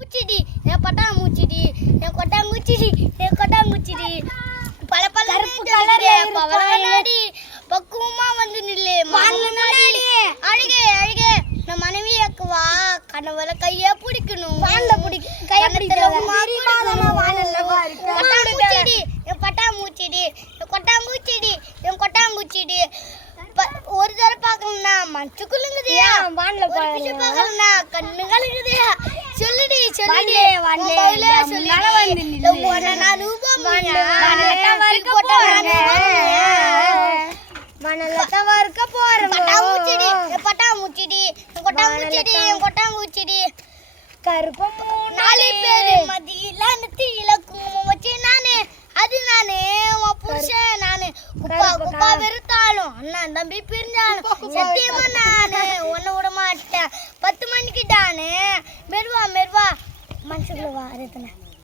பூச்சிடி என் பட்டாம்பூச்சிடி என் கொட்டாங்குச்சிடி என் கொட்டாங்குச்சிடி பல பல கருப்பு. பவனாடி பக்குவமா வந்து நில்லு. மான் முன்னாடி அழுகே அழுகே. நான் மனைவி வா கனவுல கைய பிடிக்கணும். வான்ல பிடிக்க கைய. தெரியாதவனா வானல்ல பாரு. பட்டாம்பூச்சிடி என் என் கொட்டாங்குச்சிடி என் கொட்டாங்குச்சிடி ப- ஒரு தடவை பார்க்கணும்னா மனசு குலுங்குதியா வான்ல பார்க்கணும்னா கண்ணு கலங்குதியா? கொட்டாங்குச்சிடி நாலு பேரு மதியில நெத்தியில குங்குமம் வச்சு நானு. அது நானு புருஷன் நானு. குப்பா குப்பா வெறுத்தாலும் அண்ணன் தம்பி பிரிஞ்சாலும். சத்தியமா మనుషులు వారుతున్నారు